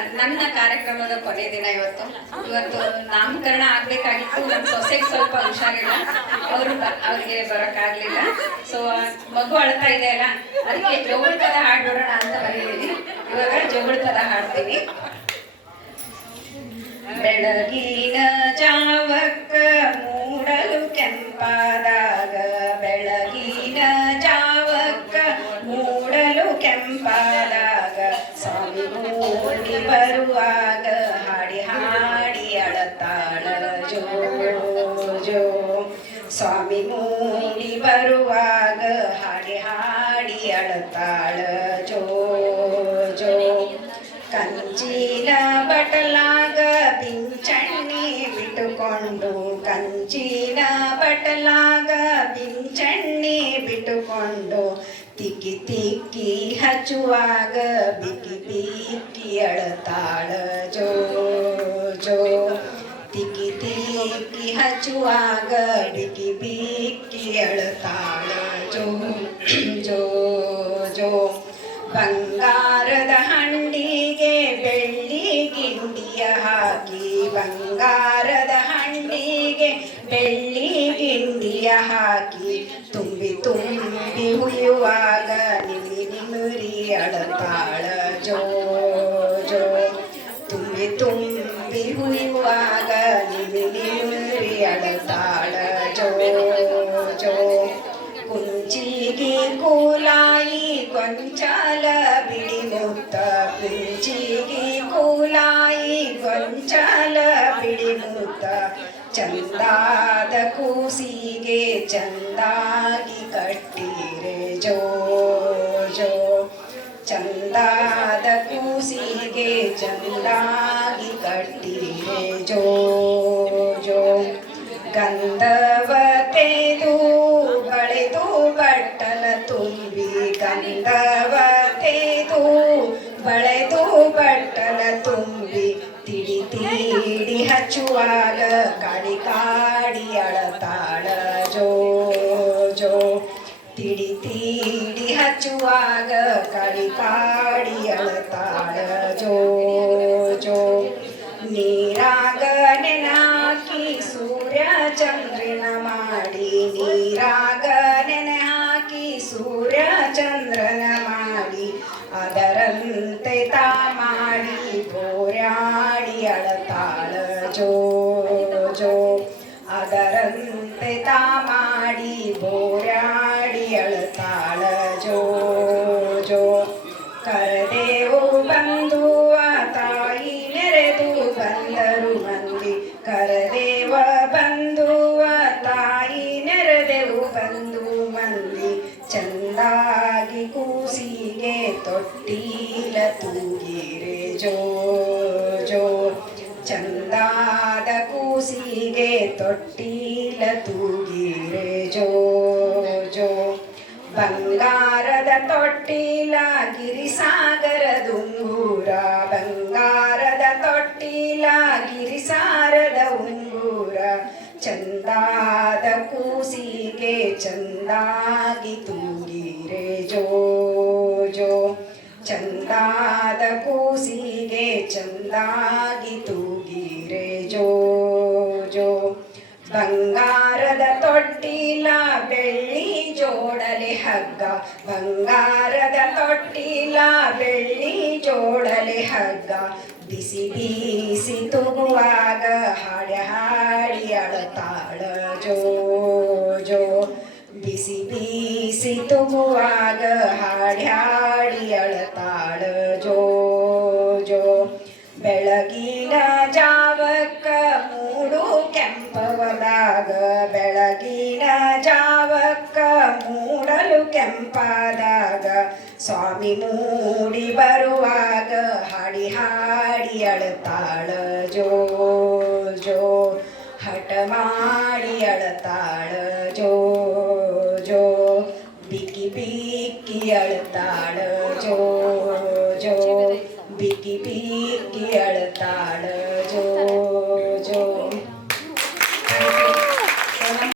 ನನ್ನ ಕಾರ್ಯಕ್ರಮದ ಕೊನೆ ದಿನ ಇವತ್ತು. ಇವತ್ತು ನಾಮಕರಣ ಆಗ್ಬೇಕಾಗಿತ್ತು. ನಮ್ಮ ಸೊಸೆಗೆ ಸ್ವಲ್ಪ ಹುಷಾರಿಲ್ಲ. ಅವರು ಅವ್ರಿಗೆ ಬರೋಕ್ಕಾಗ್ಲಿಲ್ಲ. ಸೊ ಮಗು ಅಳ್ತಾ ಇದೆ ಅಲ್ಲ, ಅದಕ್ಕೆ ಜೋಗುಳ ಪದ ಹಾಡ್ಬಿಡೋಣ ಅಂತ ಬಂದಿದ್ದೀನಿ. ಇವಾಗ ಜೋಗುಳ ಪದ ಹಾಡ್ತೀನಿ. ಬೆಳಗಿನ ಜಾವಕ್ಕ ಕೆಂಪಾದಾಗ ಸ್ವಾಮಿ ಮೂಡಿ ಬರುವಾಗ ಹಾಡಿ ಹಾಡಿ ಅಳತಾಳ ಜೋ ಜೋ. ಸ್ವಾಮಿ ಮೂಡಿ ಬರುವಾಗ ಹಾಡಿ ಹಾಡಿ ಅಳತಾಳ ಜೋ ಜೋ. ಕಂಚಿನ ಬಟಲಾಗ ಪಿಂಚಣ್ಣಿ ಬಿಟ್ಟುಕೊಂಡು ಕಂಚಿನ ಬಟಲಾಗ ಬಿಟ್ಟುಕೊಂಡು ತಿಕ್ಕಿ ತಿಕ್ಕಿ ಹಚ್ಚುವಾಗ ಬಿಕ್ಕಿ ಬಿಕ್ಕಿ ಅಳತಾಳ ಜೋ ಜೋ. ತಿಕ್ಕಿ ತಿಕ್ಕಿ ಹಚ್ಚುವಾಗ ಬಿಕ್ಕಿ ಬಿಕ್ಕಿ ಅಳತಾಳ ಜೋ ಜೋ ಜೋ. ಬಂಗಾರದ ಹಂಡಿಗೆ ಬೆಳ್ಳಿ ಗಿಂಡಿಯ ಹಾಕಿ ಬಂಗಾರದ ಹಂಡಿಗೆ ಬೆಳ್ಳಿ ಗಿಂಡಿಯ ಹಾಕಿ ತುಂಬಿ ತುಂಬಿ ಹುಯ್ಯುವಾಗ ನಿಮಿ ನಿಮುರಿ ಅಳತಾಳ ಜೋ ಜೋ ತುಂಬಿ ತುಂಬಿ ಹುಯ್ಯುವಾಗ ನಿಮಿ ನಿಮುರಿ ಅಳತಾಳ ಜೋ ಜೋ ಕುಂಚಿಗೆ ಕೂಲಾಯಿ ಗೊಂಚಾಲ ಬಿಡಿ ಮುತ್ತ ಕುಂಚಿಗೆ ಚಂದಾದ ಕೂಸಿಗೆ ಚಂದಾಗಿ ಕಟ್ಟಿರೆ ಜೋ ಜೋ. ಚಂದಾದ ಕೂಸಿಗೆ ಚಂದಾಗಿ ಕಟ್ಟಿರೆ ಜೋ ಜೋ. ಗಂಧವ ತೆದು, ಬಳೆದು ಬಟ್ಟಲ ತುಂಬಿ ಗಂಧವ ತೆದು, ಬಳೆದು ಬಟ್ಟಲ ತುಂಬಿ ತಿಡಿ ತಿಡಿ ಹಚ್ಚುವಾಗ ಕಾಡಿ ಕಾಡಿ ಅಳತಾಳ ಜೋ ಜೋ ತಿಡಿ ತಿಡಿ ಹಚ್ಚುವಾಗ ಕಾಡಿ ಕಾಡಿ ಅಳತಾಳ ಜೋ ಜೋ ನೀರಾಗ ನೆನಾಕಿ ಸೂರ್ಯ ತೊಟ್ಟಿಲ ತುಂಗಿರೆ ಜೋ ಜೋ. ಚಂದಾದ ಕೂಸಿಗೆ ತೊಟ್ಟೀಲ ತೂಗಿರೆ ಜೋ ಜೋ. ಬಂಗಾರದ ತೊಟ್ಟಿಲ ಗಿರಿಸಾಗರ ದುಂಗೂರ, ಬಂಗಾರದ ತೊಟ್ಟಿಲ ಗಿರಿಸಾರದ ಉಂಗೂರ. ಚಂದಾದ ಕೂಸಿಗೆ ಚಂದಾಗಿ ತೂಗಿರೆ ಚಂದಾದ ಕೂಸಿಗೆ ಚಂದಾಗಿ ತೂಗಿರೆ ಜೋ ಜೋ. ಬಂಗಾರದ ತೊಟ್ಟಿಲ ಬೆಳ್ಳಿ ಜೋಡಲೆ ಹಗ್ಗ, ಬಂಗಾರದ ತೊಟ್ಟಿಲ ಬೆಳ್ಳಿ ಜೋಡಲೆ ಹಗ್ಗ. ಬಿಸಿ ಬೀಸಿ ತುಂಬುವಾಗ ಹಾಡ ಹಾಡಿ ಅಳತಾಳ ಜೋ ಜೋ. ಬಿಸಿ ಬೀಸಿ ತುಂಬುವಾಗ ಹಾಡಿ ಬೆಳಗಿನ ಜಾವಕ್ಕ ಮೂಡು ಕೆಂಪವದಾಗ ಬೆಳಗಿನ ಜಾವಕ್ಕ ಮೂಡಲು ಕೆಂಪಾದಾಗ. ಸ್ವಾಮಿ ಮೂಡಿ ಬರುವಾಗ ಹಾಡಿ ಹಾಡಿ ಅಳತಾಳ. ಜೋ ಜೋ, ಹಠ ಮಾಡಿ ಅಳತಾಳ.